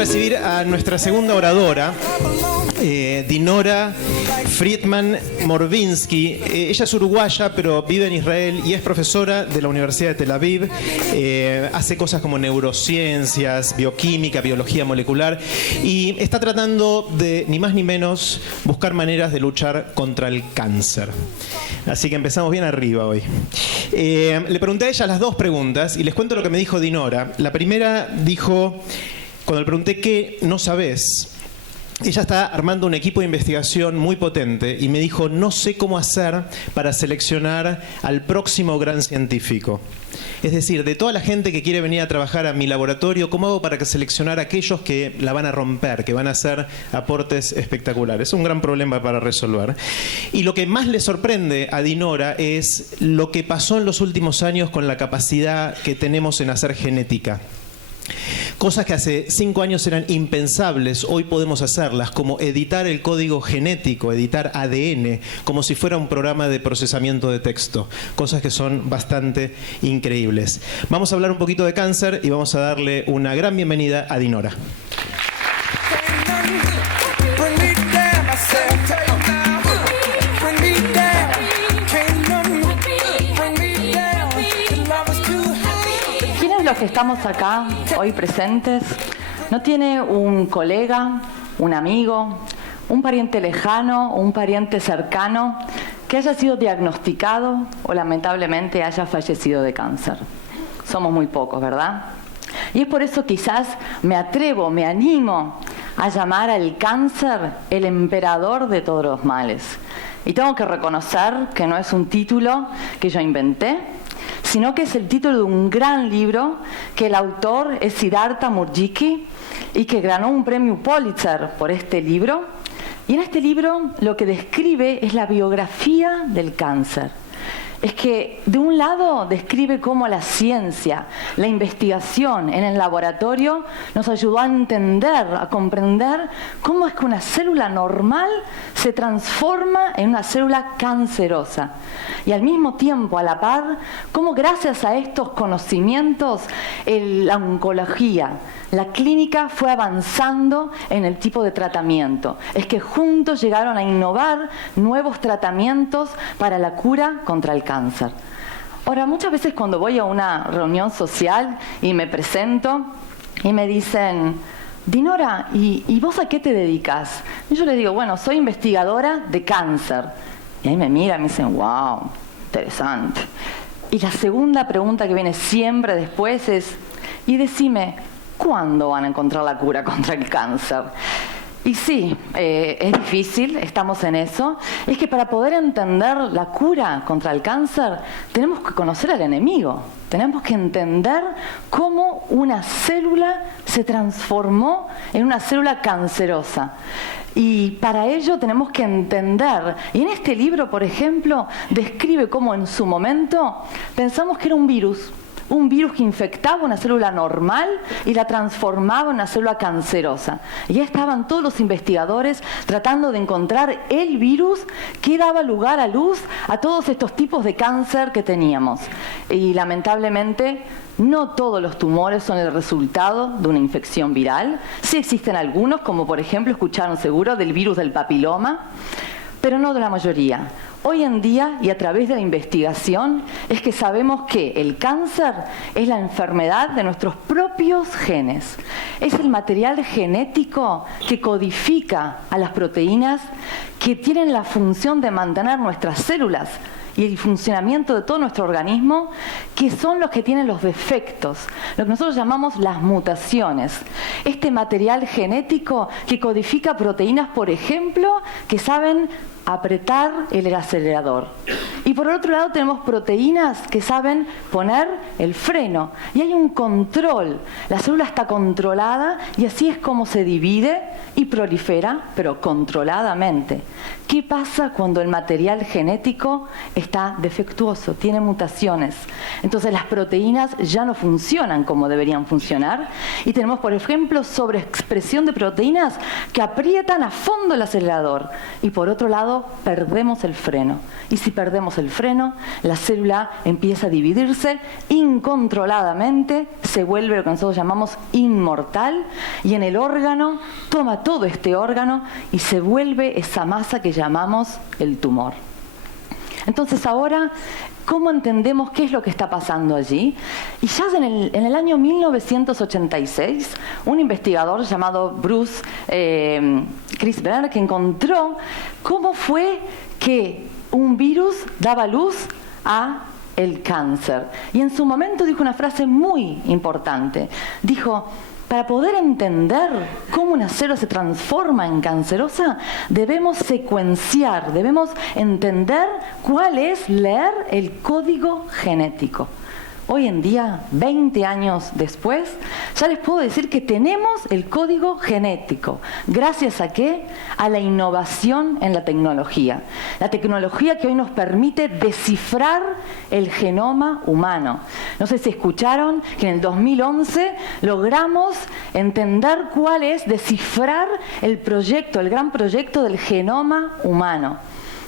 recibir a nuestra segunda oradora, Dinora Friedman Morvinsky. Ella es uruguaya, pero vive en Israel y es profesora de la Universidad de Tel Aviv. Hace cosas como neurociencias, bioquímica, biología molecular, y está tratando de, ni más ni menos, buscar maneras de luchar contra el cáncer. Así que empezamos bien arriba hoy. Le pregunté a ella las dos preguntas y les cuento lo que me dijo Dinora. La primera dijo, cuando le pregunté qué no sabés, ella está armando un equipo de investigación muy potente y me dijo, no sé cómo hacer para seleccionar al próximo gran científico. Es decir, de toda la gente que quiere venir a trabajar a mi laboratorio, ¿cómo hago para seleccionar a aquellos que la van a romper, que van a hacer aportes espectaculares? Es un gran problema para resolver. Y lo que más le sorprende a Dinora es lo que pasó en los últimos años con la capacidad que tenemos en hacer genética. Cosas que hace 5 años eran impensables, hoy podemos hacerlas, como editar el código genético, editar ADN, como si fuera un programa de procesamiento de texto. Cosas que son bastante increíbles. Vamos a hablar un poquito de cáncer y vamos a darle una gran bienvenida a Dinora. Los que estamos acá hoy presentes, ¿no tiene un colega, un amigo, un pariente lejano o un pariente cercano que haya sido diagnosticado o lamentablemente haya fallecido de cáncer? Somos muy pocos, ¿verdad? Y es por eso quizás me animo a llamar al cáncer el emperador de todos los males. Y tengo que reconocer que no es un título que yo inventé, sino que es el título de un gran libro que el autor es Siddhartha Mukherjee y que ganó un premio Pulitzer por este libro. Y en este libro lo que describe es la biografía del cáncer. Es que de un lado describe cómo la ciencia, la investigación en el laboratorio nos ayudó a entender, a comprender cómo es que una célula normal se transforma en una célula cancerosa. Y al mismo tiempo, a la par, cómo gracias a estos conocimientos, la oncología, la clínica fue avanzando en el tipo de tratamiento. Es que juntos llegaron a innovar nuevos tratamientos para la cura contra el cáncer. Ahora, muchas veces cuando voy a una reunión social y me presento y me dicen, Dinora, ¿y vos a qué te dedicas? Y yo le digo, bueno, soy investigadora de cáncer. Y ahí me miran y me dicen, wow, interesante. Y la segunda pregunta que viene siempre después es, y decime, ¿cuándo van a encontrar la cura contra el cáncer? Y sí, es difícil, estamos en eso. Es que para poder entender la cura contra el cáncer, tenemos que conocer al enemigo. Tenemos que entender cómo una célula se transformó en una célula cancerosa. Y para ello tenemos que entender, y en este libro, por ejemplo, describe cómo en su momento pensamos que era un virus que infectaba una célula normal y la transformaba en una célula cancerosa. Y ya estaban todos los investigadores tratando de encontrar el virus que daba lugar a luz a todos estos tipos de cáncer que teníamos. Y lamentablemente no todos los tumores son el resultado de una infección viral. Sí existen algunos, como por ejemplo, escucharon seguro, del virus del papiloma, pero no de la mayoría. Hoy en día, y a través de la investigación, es que sabemos que el cáncer es la enfermedad de nuestros propios genes. Es el material genético que codifica a las proteínas que tienen la función de mantener nuestras células y el funcionamiento de todo nuestro organismo, que son los que tienen los defectos, lo que nosotros llamamos las mutaciones. Este material genético que codifica proteínas, por ejemplo, que saben apretar el acelerador. Y por otro lado tenemos proteínas que saben poner el freno. Y hay un control. La célula está controlada y así es como se divide y prolifera, pero controladamente. ¿Qué pasa cuando el material genético está defectuoso, tiene mutaciones? Entonces las proteínas ya no funcionan como deberían funcionar y tenemos, por ejemplo, sobreexpresión de proteínas que aprietan a fondo el acelerador y por otro lado perdemos el freno. Y si perdemos el freno, la célula empieza a dividirse incontroladamente, se vuelve lo que nosotros llamamos inmortal, y en el órgano toma todo este órgano y se vuelve esa masa que llamamos el tumor. Entonces ahora, ¿cómo entendemos qué es lo que está pasando allí? Y ya en el año 1986, un investigador llamado Bruce Christberg encontró cómo fue que un virus daba luz a el cáncer. Y en su momento dijo una frase muy importante. Dijo: para poder entender cómo una célula se transforma en cancerosa, debemos secuenciar, debemos entender cuál es leer el código genético. Hoy en día, 20 años después, ya les puedo decir que tenemos el código genético. ¿Gracias a qué? A la innovación en la tecnología. La tecnología que hoy nos permite descifrar el genoma humano. No sé si escucharon que en el 2011 logramos entender cuál es, descifrar el proyecto, el gran proyecto del genoma humano.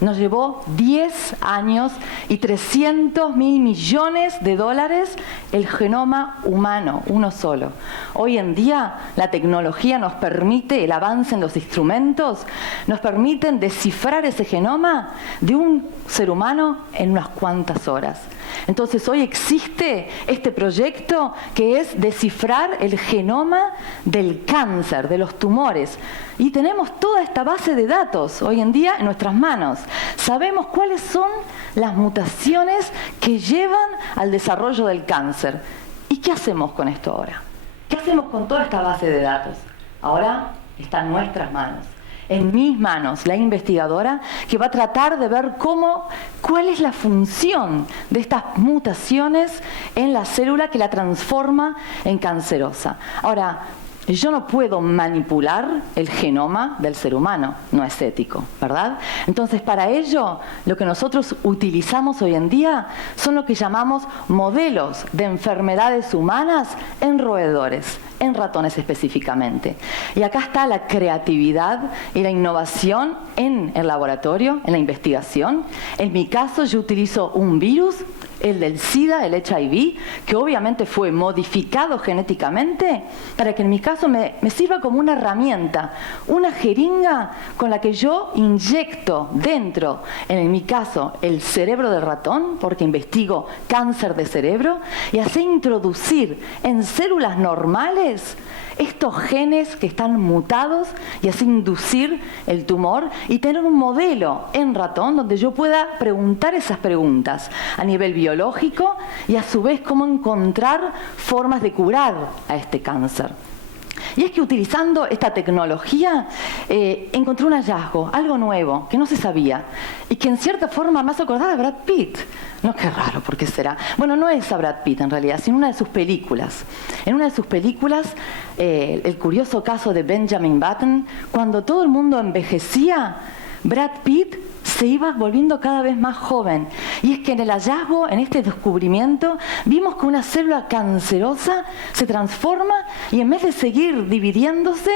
Nos llevó 10 años y 300.000 millones de dólares el genoma humano, uno solo. Hoy en día la tecnología nos permite, el avance en los instrumentos, nos permiten descifrar ese genoma de un ser humano en unas cuantas horas. Entonces hoy existe este proyecto que es descifrar el genoma del cáncer, de los tumores. Y tenemos toda esta base de datos hoy en día en nuestras manos. Sabemos cuáles son las mutaciones que llevan al desarrollo del cáncer. ¿Y qué hacemos con esto ahora? ¿Qué hacemos con toda esta base de datos? Ahora está en nuestras manos. En mis manos, la investigadora que va a tratar de ver cuál es la función de estas mutaciones en la célula que la transforma en cancerosa. Ahora, yo no puedo manipular el genoma del ser humano, no es ético, ¿verdad? Entonces, para ello, lo que nosotros utilizamos hoy en día son lo que llamamos modelos de enfermedades humanas en roedores, en ratones específicamente. Y acá está la creatividad y la innovación en el laboratorio, en la investigación. En mi caso, yo utilizo un virus, el del SIDA, el HIV, que obviamente fue modificado genéticamente para que en mi caso me sirva como una herramienta, una jeringa con la que yo inyecto dentro, en mi caso, el cerebro del ratón, porque investigo cáncer de cerebro, y así introducir en células normales estos genes que están mutados y así inducir el tumor y tener un modelo en ratón donde yo pueda preguntar esas preguntas a nivel biológico y a su vez cómo encontrar formas de curar a este cáncer. Y es que utilizando esta tecnología encontré un hallazgo, algo nuevo, que no se sabía y que en cierta forma me hace acordar a Brad Pitt. No, qué raro, ¿por qué será? Bueno, no es a Brad Pitt en realidad, sino una de sus películas. En una de sus películas, el curioso caso de Benjamin Button, cuando todo el mundo envejecía, Brad Pitt se iba volviendo cada vez más joven. Y es que en el hallazgo, en este descubrimiento, vimos que una célula cancerosa se transforma y en vez de seguir dividiéndose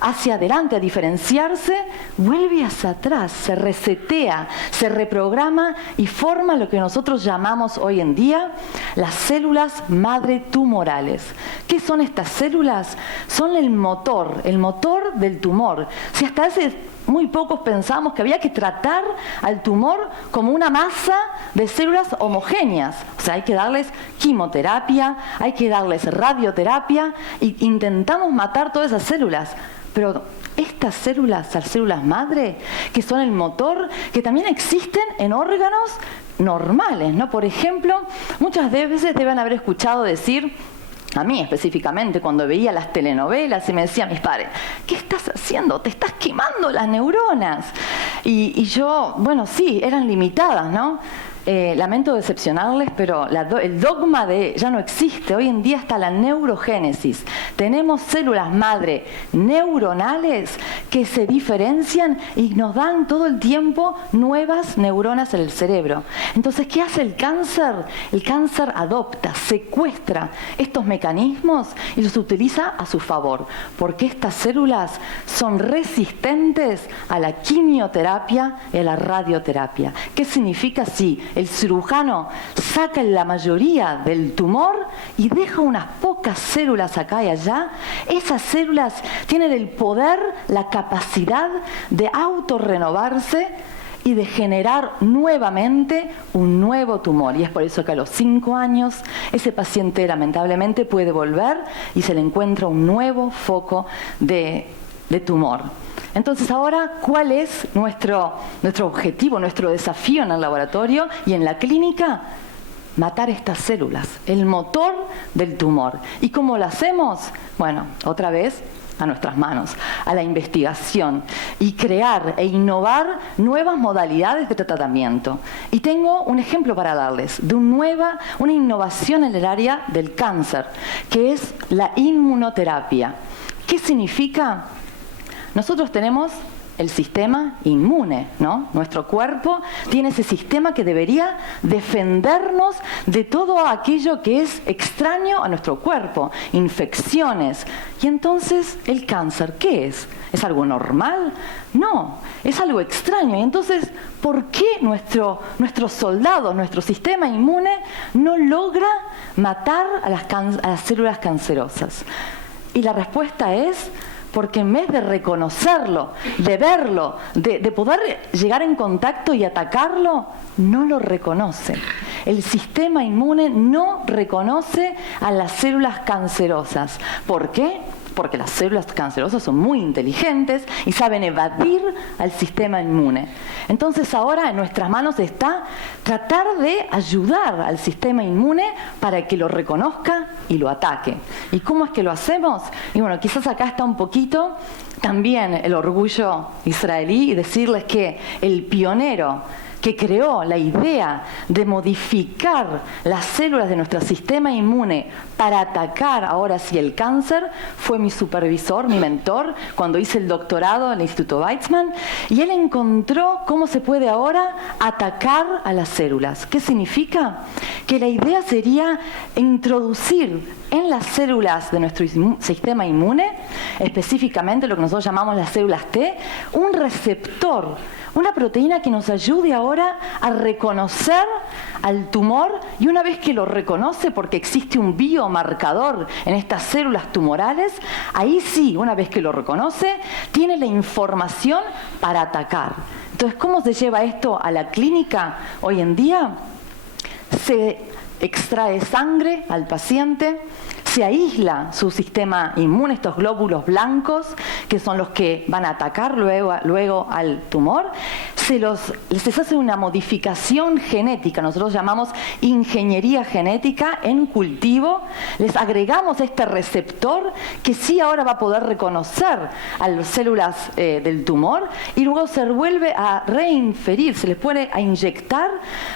hacia adelante, a diferenciarse, vuelve hacia atrás, se resetea, se reprograma y forma lo que nosotros llamamos hoy en día las células madre tumorales. ¿Qué son estas células? Son el motor del tumor. Si hasta hace muy pocos pensamos que había que tratar al tumor como una masa de células homogéneas. O sea, hay que darles quimioterapia, hay que darles radioterapia e intentamos matar todas esas células. Pero estas células, las células madre, que son el motor, que también existen en órganos normales, ¿no? Por ejemplo, muchas veces deben haber escuchado decir, a mí específicamente, cuando veía las telenovelas y me decían mis padres, ¿qué estás haciendo? Te estás quemando las neuronas. Y yo, bueno, sí, eran limitadas, ¿no? Lamento decepcionarles, pero el dogma ya no existe. Hoy en día está la neurogénesis. Tenemos células madre neuronales que se diferencian y nos dan todo el tiempo nuevas neuronas en el cerebro. Entonces, ¿qué hace el cáncer? El cáncer adopta, secuestra estos mecanismos y los utiliza a su favor, porque estas células son resistentes a la quimioterapia y a la radioterapia. ¿Qué significa? Sí, el cirujano saca la mayoría del tumor y deja unas pocas células acá y allá. Esas células tienen el poder, la capacidad de autorrenovarse y de generar nuevamente un nuevo tumor. Y es por eso que a los 5 años ese paciente lamentablemente puede volver y se le encuentra un nuevo foco de tumor. Entonces ahora, ¿cuál es nuestro objetivo, nuestro desafío en el laboratorio y en la clínica? Matar estas células, el motor del tumor. ¿Y cómo lo hacemos? Bueno, otra vez a nuestras manos, a la investigación y crear e innovar nuevas modalidades de tratamiento. Y tengo un ejemplo para darles de una innovación en el área del cáncer, que es la inmunoterapia. ¿Qué significa? Nosotros tenemos el sistema inmune, ¿no? Nuestro cuerpo tiene ese sistema que debería defendernos de todo aquello que es extraño a nuestro cuerpo, infecciones. Y entonces, ¿el cáncer qué es? ¿Es algo normal? No, es algo extraño. Y entonces, ¿por qué nuestros soldados, nuestro sistema inmune no logra matar a las células cancerosas? Y la respuesta es porque en vez de reconocerlo, de verlo, de poder llegar en contacto y atacarlo, no lo reconoce. El sistema inmune no reconoce a las células cancerosas. ¿Por qué? Porque las células cancerosas son muy inteligentes y saben evadir al sistema inmune. Entonces ahora en nuestras manos está tratar de ayudar al sistema inmune para que lo reconozca y lo ataque. ¿Y cómo es que lo hacemos? Y bueno, quizás acá está un poquito también el orgullo israelí y decirles que el pionero que creó la idea de modificar las células de nuestro sistema inmune para atacar ahora sí el cáncer fue mi supervisor, mi mentor, cuando hice el doctorado en el Instituto Weizmann, y él encontró cómo se puede ahora atacar a las células. ¿Qué significa? Que la idea sería introducir en las células de nuestro sistema inmune, específicamente lo que nosotros llamamos las células T, un receptor, una proteína que nos ayude ahora a reconocer al tumor, y una vez que lo reconoce, porque existe un biomarcador en estas células tumorales, ahí sí, una vez que lo reconoce, tiene la información para atacar. Entonces, ¿cómo se lleva esto a la clínica hoy en día? Se extrae sangre al paciente, se aísla su sistema inmune, estos glóbulos blancos, que son los que van a atacar luego al tumor. Les hace una modificación genética, nosotros llamamos ingeniería genética en cultivo. Les agregamos este receptor que sí ahora va a poder reconocer a las células del tumor, y luego se vuelve a reinferir, se les puede a inyectar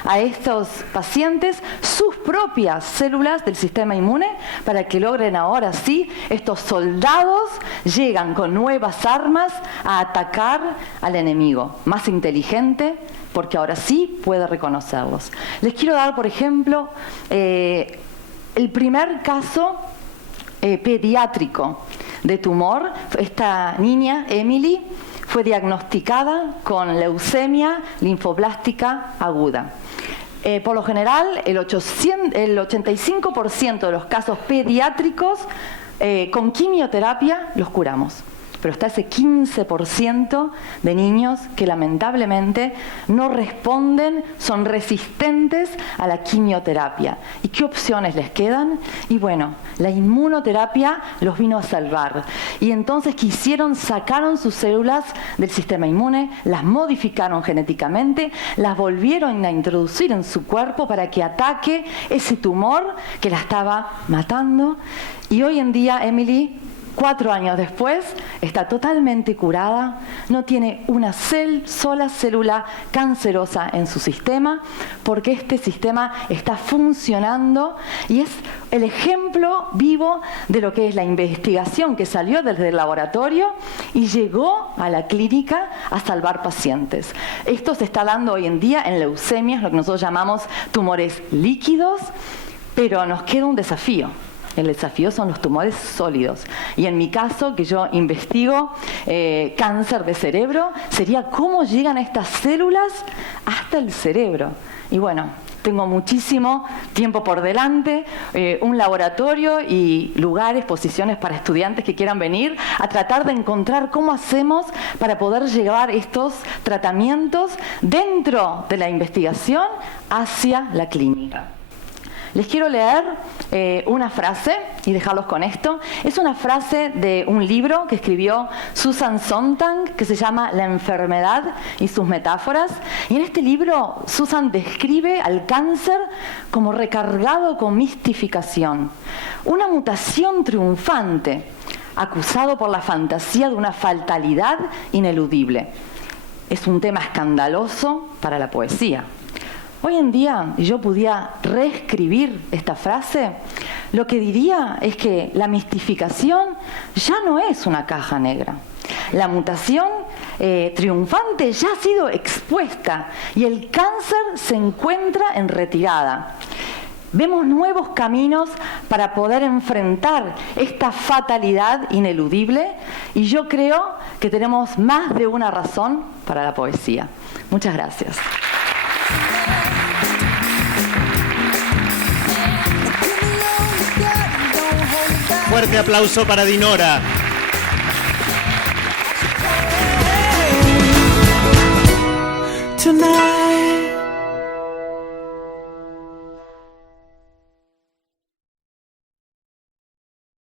a estos pacientes sus propias células del sistema inmune para que logren ahora sí, estos soldados llegan con nuevas armas a atacar al enemigo, más inteligente, porque ahora sí puede reconocerlos. Les quiero dar, por ejemplo, el primer caso pediátrico de tumor. Esta niña, Emily, fue diagnosticada con leucemia linfoblástica aguda. Por lo general, el 85% de los casos pediátricos con quimioterapia los curamos. Pero está ese 15% de niños que lamentablemente no responden, son resistentes a la quimioterapia. ¿Y qué opciones les quedan? Y bueno, la inmunoterapia los vino a salvar. Y entonces sacaron sus células del sistema inmune, las modificaron genéticamente, las volvieron a introducir en su cuerpo para que ataque ese tumor que la estaba matando. Y hoy en día, Emily, 4 años después, está totalmente curada, no tiene una sola célula cancerosa en su sistema, porque este sistema está funcionando y es el ejemplo vivo de lo que es la investigación que salió desde el laboratorio y llegó a la clínica a salvar pacientes. Esto se está dando hoy en día en leucemias, lo que nosotros llamamos tumores líquidos, pero nos queda un desafío. El desafío son los tumores sólidos. Y en mi caso, que yo investigo cáncer de cerebro, sería cómo llegan estas células hasta el cerebro. Y bueno, tengo muchísimo tiempo por delante, un laboratorio y lugares, posiciones para estudiantes que quieran venir a tratar de encontrar cómo hacemos para poder llevar estos tratamientos dentro de la investigación hacia la clínica. Les quiero leer una frase y dejarlos con esto. Es una frase de un libro que escribió Susan Sontag que se llama La enfermedad y sus metáforas. Y en este libro Susan describe al cáncer como recargado con mistificación, una mutación triunfante, acusado por la fantasía de una fatalidad ineludible. Es un tema escandaloso para la poesía. Hoy en día, si yo pudiera reescribir esta frase, lo que diría es que la mistificación ya no es una caja negra. La mutación triunfante ya ha sido expuesta y el cáncer se encuentra en retirada. Vemos nuevos caminos para poder enfrentar esta fatalidad ineludible y yo creo que tenemos más de una razón para la poesía. Muchas gracias. Fuerte aplauso para Dinora. Tonight